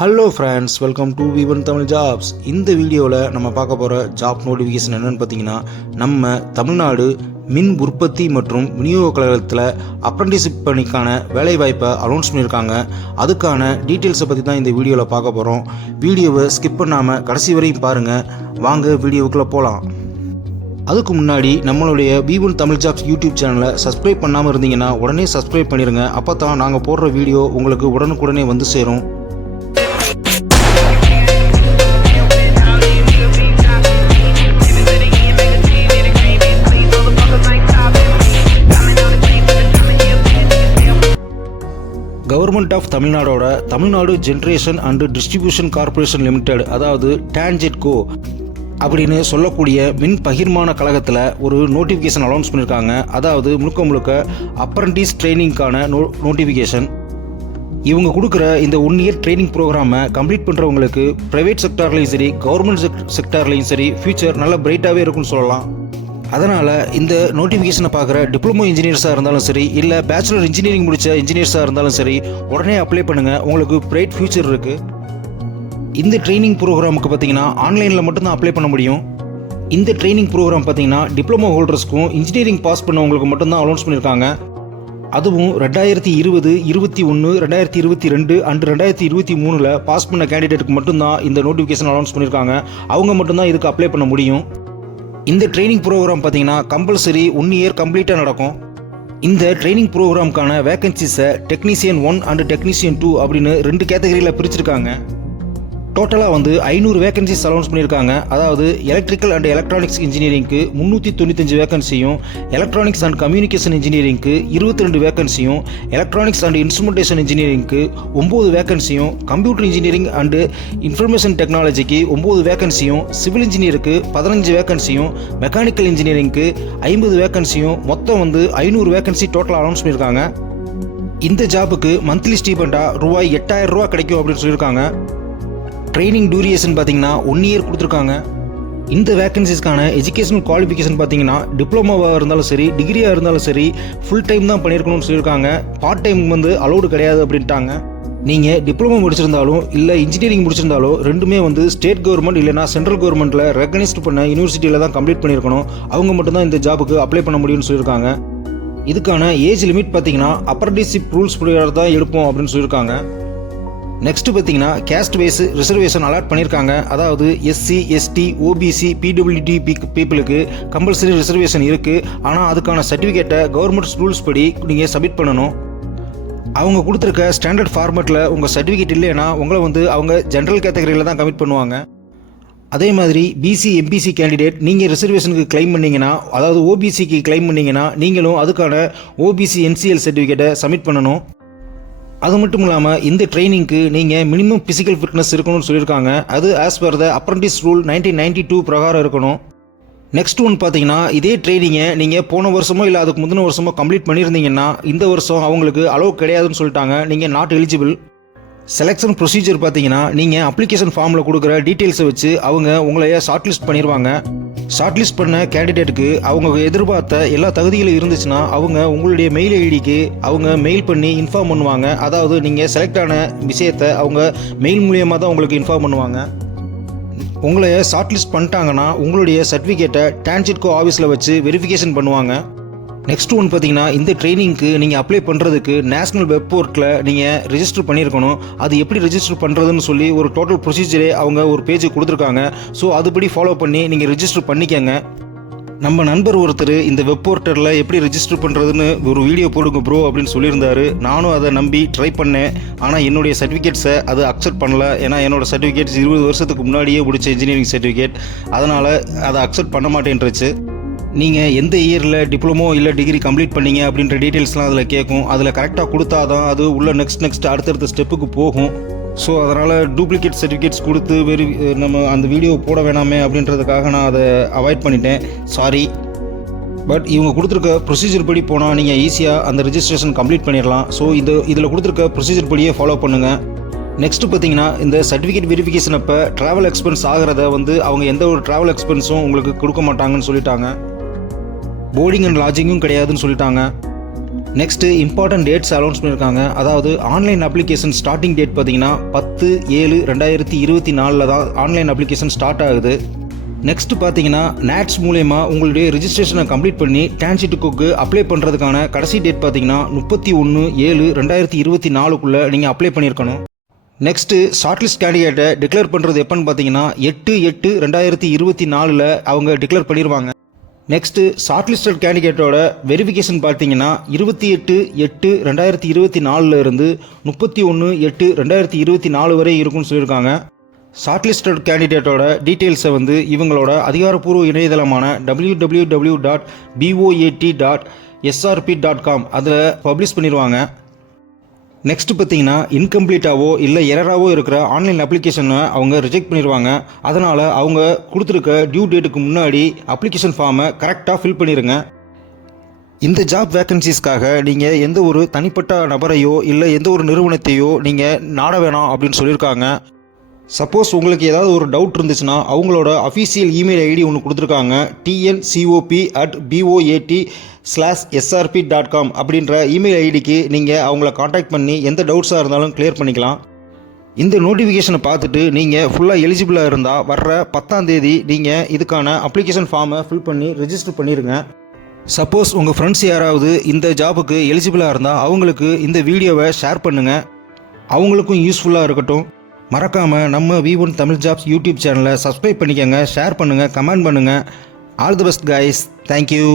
Hello friends, welcome to V1 Tamil jobs. இந்த வீடியோவில் நம்ம பார்க்க போகிற ஜாப் நோட்டிஃபிகேஷன் என்னென்னு பார்த்தீங்கன்னா, நம்ம தமிழ்நாடு மின் உற்பத்தி மற்றும் விநியோக கழகத்தில் அப்ரண்டிஸ்ஷிப் பணிக்கான வேலைவாய்ப்பை அனௌன்ஸ் பண்ணியிருக்காங்க. அதுக்கான டீட்டெயில்ஸை பற்றி தான் இந்த வீடியோவில் பார்க்க போகிறோம். வீடியோவை ஸ்கிப் பண்ணாமல் கடைசி வரையும் பாருங்கள். வாங்க வீடியோவுக்குள்ளே போகலாம். அதுக்கு முன்னாடி நம்மளுடைய V1 தமிழ் ஜாப்ஸ் யூடியூப் சேனலை சப்ஸ்கிரைப் பண்ணாமல் இருந்தீங்கன்னா உடனே சப்ஸ்கிரைப் பண்ணிடுங்க. அப்போ தான் நாங்கள் போடுற வீடியோ உங்களுக்கு உடனுக்குடனே வந்து சேரும். கவர்மெண்ட் ஆஃப் தமிழ்நாடோட Tamil Nadu generation and distribution corporation limited, அதாவது டான்ஜெட்கோ அப்படின்னு சொல்லக்கூடிய மின் பகிர்மான கழகத்தில் ஒரு நோட்டிஃபிகேஷன் அனௌன்ஸ் பண்ணியிருக்காங்க. அதாவது முழுக்க அப்ரண்டிஸ் ட்ரைனிங்கான நோட்டிஃபிகேஷன். இவங்க கொடுக்குற இந்த 1 இயர் ட்ரைனிங் ப்ரோக்ராமை கம்ப்ளீட் பண்ணுறவங்களுக்கு ப்ரைவேட் செக்டார்லையும் சரி கவர்மெண்ட் செக்டார்லையும் சரி ஃபியூச்சர் நல்லா பிரைட்டாகவே இருக்குன்னு சொல்லலாம். அதனால் இந்த நோட்டிஃபிகேஷனை பார்க்குற டிப்ளமோ இன்ஜினியர்ஸாக இருந்தாலும் சரி, இல்லை பேச்சுலர் இன்ஜினியரிங் முடித்த இன்ஜினியர்ஸாக இருந்தாலும் சரி, உடனே அப்ளை பண்ணுங்கள். உங்களுக்கு பிரைட் ஃபியூச்சர் இருக்குது. இந்த ட்ரைனிங் ப்ரோக்ராமுக்கு பார்த்தீங்கன்னா ஆன்லைனில் மட்டும்தான் அப்ளை பண்ண முடியும். இந்த ட்ரைனிங் ப்ரோக்ராம் பார்த்தீங்கன்னா டிப்ளமோ ஹோல்டர்ஸ்க்கும் இன்ஜினியரிங் பாஸ் பண்ணவங்களுக்கு மட்டும்தான் அனௌன்ஸ் பண்ணியிருக்காங்க. அதுவும் 2020, 2021, 2022 அண்ட் 2023 பாஸ் பண்ண கேண்டிடேட்டுக்கு மட்டும்தான் இந்த நோட்டிஃபிகேஷன் அனௌன்ஸ் பண்ணியிருக்காங்க. அவங்க மட்டும்தான் இதுக்கு அப்ளை பண்ண முடியும். இந்த ட்ரைனிங் ப்ரோக்ராம் பார்த்தீங்கன்னா கம்பல்சரி 1 இயர் கம்ப்ளீட்டாக நடக்கும். இந்த ட்ரைனிங் ப்ரோக்ராமுக்கான வேகன்சிஸை டெக்னீஷியன் 1 அண்ட் டெக்னீஷியன் 2 அப்படின்னு 2 கேட்டகரியில் பிரிச்சிருக்காங்க. டோட்டலாக 500 வேகன்சிஸ் அனௌன்ஸ் பண்ணியிருக்காங்க. அதாவது எலக்ட்ரிக்கல் அண்ட் எலக்ட்ரானிக்ஸ் இன்ஜினியரிங்க்கு 395 வேகன்சியும், எலக்ட்ரானிக்ஸ் அண்ட் கம்யூனிகேஷன் இன்ஜினியரிங்க்கு 22 வேகன்சியும், எலக்ட்ரானிக்ஸ் அண்ட் இன்ஸ்ட்ருமெண்டேஷன் இன்ஜினியரிங்க்கு 9 வேகன்சியும், கம்ப்யூட்டர் இன்ஜினியரிங் அண்ட் இன்ஃபர்மேஷன் டெக்னாலஜிக்கு 9 வேகன்சியும், சிவில் இன்ஜினியருக்கு 15 வேகன்சியும், மெக்கானிக்கல் இன்ஜினியரிங்க்கு 50 வேகன்சியும், மொத்தம் 500 வேகன்சி டோட்டலாக அனௌன்ஸ் பண்ணியிருக்காங்க. இந்த ஜாபுக்கு மந்த்லி ஸ்டீபெண்டாக ரூபாய் 8000 கிடைக்கும் அப்படின்னு சொல்லியிருக்காங்க. ட்ரைனிங் டியூரேஷன் பார்த்தீங்கன்னா 1 இயர் கொடுத்துருக்காங்க. இந்த வேகன்சிஸ்க்கான எஜுகேஷனல் குவாலிஃபிகேஷன் பார்த்தீங்கன்னா டிப்ளமோவாக இருந்தாலும் சரி, டிகிரியாக இருந்தாலும் சரி, ஃபுல் டைம் தான் பண்ணியிருக்கணும்னு சொல்லியிருக்காங்க. பார்ட் டைம் அலௌடு கிடையாது அப்படின்ட்டாங்க. நீங்கள் டிப்ளமோ முடிச்சிருந்தாலும் இல்லை இன்ஜினியரிங் முடிச்சிருந்தாலும் ரெண்டுமே ஸ்டேட் கவர்மெண்ட் இல்லைனா சென்ட்ரல் கவர்மெண்ட்டில் ரெகனைஸ்ட் பண்ண யூனிவர்சிட்டியில் தான் கம்ப்ளீட் பண்ணியிருக்கணும். அவங்க மட்டும்தான் இந்த ஜாபுக்கு அப்ளை பண்ண முடியும்னு சொல்லியிருக்காங்க. இதுக்கான ஏஜ் லிமிட் பார்த்தீங்கன்னா அப்ரண்டிஸ்ஷிப் ரூல்ஸ் பிரகாரம் தான் எடுப்போம் அப்படின்னு சொல்லியிருக்காங்க. நெக்ஸ்ட் பார்த்தீங்கன்னா கேஸ்ட் வைஸ் ரிசர்வேஷன் அலாட் பண்ணியிருக்காங்க. அதாவது SC, ST, OBC, PWD பீப்புளுக்கு கம்பல்சரி ரிசர்வேஷன் இருக்குது. ஆனால் அதுக்கான சர்டிஃபிகேட்டை கவர்மெண்ட் ரூல்ஸ் படி நீங்கள் சப்மிட் பண்ணணும். அவங்க கொடுத்துருக்க ஸ்டாண்டர்ட் ஃபார்மேட்டில் உங்கள் சர்டிஃபிகேட் இல்லைன்னா உங்களை அவங்க ஜென்ரல் கேட்டகரியில் தான் கமிட் பண்ணுவாங்க. அதே மாதிரி BC, MPC கேண்டிடேட் நீங்கள் ரிசர்வேஷனுக்கு கிளைம் பண்ணிங்கன்னா, அதாவது OBCக்கு கிளைம் பண்ணிங்கன்னா நீங்களும் அதுக்கான OBC NCL சர்டிஃபிகேட்டை சப்மிட் பண்ணணும். அது மட்டும் இல்லாமல் இந்த ட்ரைனிங்க்கு நீங்கள் மினிமம் ஃபிசிக்கல் ஃபிட்னஸ் இருக்கணும்னு சொல்லியிருக்காங்க. அது as per the apprentice rule 1992 பிரகாரம் இருக்கணும். நெக்ஸ்ட் ஒன் பார்த்தீங்கன்னா, இதே ட்ரைனிங்கை நீங்கள் போன வருஷமோ இல்லை அதுக்கு முந்தின வருஷமோ கம்ப்ளீட் பண்ணியிருந்தீங்கன்னா இந்த வருஷம் அவங்களுக்கு அலோவ் கிடையாதுன்னு சொல்லிட்டாங்க. நீங்கள் நாட் எலிஜிபிள். செலெக்ஷன் ப்ரொசீஜர் பார்த்தீங்கன்னா, நீங்கள் அப்ளிகேஷன் ஃபார்மில் கொடுக்குற டீட்டெயில்ஸை வச்சு அவங்க உங்களைய ஷார்ட் லிஸ்ட் பண்ணிடுவாங்க. ஷார்ட் லிஸ்ட் பண்ண கேண்டிடேட்டுக்கு அவங்க எதிர்பார்த்த எல்லா தகுதிகளும் இருந்துச்சுன்னா அவங்க உங்களுடைய மெயில் ஐடிக்கு அவங்க மெயில் பண்ணி இன்ஃபார்ம் பண்ணுவாங்க. அதாவது நீங்கள் செலக்ட் ஆன விஷயத்தை அவங்க மெயில் மூலியமாக தான் உங்களுக்கு இன்ஃபார்ம் பண்ணுவாங்க. உங்களை ஷார்ட் லிஸ்ட் பண்ணிட்டாங்கன்னா உங்களுடைய சர்டிஃபிகேட்டை டான்ஜெட்கோ ஆஃபீஸில் வச்சு வெரிஃபிகேஷன் பண்ணுவாங்க. நெக்ஸ்ட் ஒன் பார்த்தீங்கன்னா, இந்த ட்ரைனிங்க்கு நீங்கள் அப்ளை பண்ணுறதுக்கு நேஷனல் வெப் போர்ட்டில் நீங்கள் ரெஜிஸ்டர் பண்ணியிருக்கணும். அது எப்படி ரெஜிஸ்டர் பண்ணுறதுன்னு சொல்லி ஒரு டோட்டல் ப்ரொசீஜரே அவங்க ஒரு பேஜ் கொடுத்துருக்காங்க. ஸோ அதுபடி ஃபாலோ பண்ணி நீங்கள் ரெஜிஸ்டர் பண்ணிக்கங்க. நம்ம நண்பர் ஒருத்தர் இந்த வெப் போர்ட்டலில் எப்படி ரெஜிஸ்டர் பண்ணுறதுன்னு ஒரு வீடியோ போடுங்க ப்ரோ அப்படின்னு சொல்லியிருந்தாரு. நானும் அதை நம்பி ட்ரை பண்ணேன். ஆனால் என்னுடைய சர்டிஃபிகேட்ஸை அது அக்செப்ட் பண்ணல. ஏன்னா என்னோடய சர்டிஃபிகேட்ஸ் 20 வருஷத்துக்கு முன்னாடியே முடித்த இன்ஜினியரிங் சர்டிஃபிகேட். அதனால் அதை அக்செப்ட் பண்ண மாட்டேன்ருச்சு. நீங்கள் எந்த இயரில் டிப்ளமோ இல்லை டிகிரி கம்ப்ளீட் பண்ணீங்க அப்படின்ற டீட்டெயில்ஸ்லாம் அதில் கேட்கும். அதில் கரெக்டாக கொடுத்தா தான் அது உள்ள நெக்ஸ்ட் அடுத்தடுத்த ஸ்டெப்புக்கு போகும். ஸோ அதனால் டூப்ளிகேட் சர்டிஃபிகேட்ஸ் கொடுத்து நம்ம அந்த வீடியோ போட வேணாமே அப்படின்றதுக்காக நான் அதை அவாய்ட் பண்ணிட்டேன். சாரி. பட் இவங்க கொடுத்துருக்க ப்ரொசீஜர் படி போனால் நீங்கள் ஈஸியாக அந்த ரெஜிஸ்ட்ரேஷன் கம்ப்ளீட் பண்ணிடலாம். ஸோ இதில் கொடுத்துருக்க ப்ரொசீஜர் படியே ஃபாலோ பண்ணுங்கள். நெக்ஸ்ட்டு பார்த்தீங்கன்னா, இந்த சர்டிஃபிகேட் வெரிஃபிகேஷன் அப்போ ட்ராவல் எக்ஸ்பென்ஸ் ஆகிறத அவங்க எந்த ஒரு ட்ராவல் எக்ஸ்பென்ஸும் உங்களுக்கு கொடுக்க மாட்டாங்கன்னு சொல்லிட்டாங்க. போர்டிங் அண்ட் லாட்ஜிங்கும் கிடையாதுன்னு சொல்லிட்டாங்க. நெக்ஸ்ட்டு இம்பார்ட்டன்ட் டேட்ஸ் அனௌன்ஸ் பண்ணியிருக்காங்க. அதாவது ஆன்லைன் அப்ளிகேஷன் ஸ்டார்டிங் டேட் பார்த்தீங்கன்னா 10/7/2024 தான் ஆன்லைன் அப்ளிகேஷன் ஸ்டார்ட் ஆகுது. நெக்ஸ்ட் பார்த்தீங்கன்னா நேட்ஸ் மூலயமா உங்களுடைய ரிஜிஸ்ட்ரேஷனை கம்ப்ளீட் பண்ணி டான்ஜெட்கோக்கு அப்ளை பண்ணுறதுக்கான கடைசி டேட் பார்த்தீங்கன்னா 31/7/2024 நீங்கள் அப்ளை பண்ணியிருக்கணும். நெக்ஸ்ட்டு ஷார்ட்லிஸ்ட் கேண்டிடேட்டை டிக்ளேர் பண்ணுறது எப்போன்னு பார்த்தீங்கன்னா 8/8/2024 அவங்க டிக்ளேர் பண்ணிடுவாங்க. நெக்ஸ்ட்டு ஷார்ட்லிஸ்டட் கேண்டிடேட்டோட வெரிஃபிகேஷன் பார்த்தீங்கன்னா 28/8/2024 இருந்து 31/8/2024 வரை இருக்குன்னு சொல்லியிருக்காங்க. ஷார்ட்லிஸ்டட் கேண்டிடேட்டோட டீட்டெயில்ஸை இவங்களோட அதிகாரப்பூர்வ இணையதளமான www.boat.srp.com அதில் பப்ளிஷ் பண்ணிடுவாங்க. நெக்ஸ்ட் பார்த்தீங்கன்னா இன்கம்ப்ளீட்டாவோ இல்லை எரராவோ இருக்கிற ஆன்லைன் அப்ளிகேஷனை அவங்க ரிஜெக்ட் பண்ணிடுவாங்க. அதனால் அவங்க கொடுத்துருக்க டியூ டேட்டுக்கு முன்னாடி அப்ளிகேஷன் ஃபார்மை கரெக்டாக ஃபில் பண்ணிடுங்க. இந்த ஜாப் வேக்கன்சிஸ்க்காக நீங்கள் எந்த ஒரு தனிப்பட்ட நபரையோ இல்லை எந்த ஒரு நிறுவனத்தையோ நீங்கள் நாட வேணாம் அப்படின்னு சொல்லியிருக்காங்க. சப்போஸ் உங்களுக்கு ஏதாவது ஒரு டவுட் இருந்துச்சுன்னா அவங்களோட அஃபீஷியல் இமெயில் ஐடி ஒன்று கொடுத்துருக்காங்க. tncop@boat/srp.com அப்படின்ற இமெயில் ஐடிக்கு நீங்கள் அவங்கள காண்டாக்ட் பண்ணி எந்த டவுட்ஸாக இருந்தாலும் கிளியர் பண்ணிக்கலாம். இந்த நோட்டிஃபிகேஷனை பார்த்துட்டு நீங்கள் ஃபுல்லாக எலிஜிபிளாக இருந்தால் வர்ற 10ஆம் தேதி நீங்கள் இதுக்கான அப்ளிகேஷன் ஃபார்மை ஃபில் பண்ணி ரெஜிஸ்டர் பண்ணிடுங்க. சப்போஸ் உங்கள் ஃப்ரெண்ட்ஸ் யாராவது இந்த ஜாபுக்கு எலிஜிபிளாக இருந்தால் அவங்களுக்கு இந்த வீடியோவை ஷேர் பண்ணுங்கள், அவங்களுக்கும் யூஸ்ஃபுல்லாக இருக்கட்டும். மறக்காமல் நம்ம V1 தமிழ் ஜாப்ஸ் யூடியூப் சேனலை சப்ஸ்கிரைப் பண்ணிக்கோங்க, ஷேர் பண்ணுங்கள், கமெண்ட் பண்ணுங்கள். All the best guys. Thank you.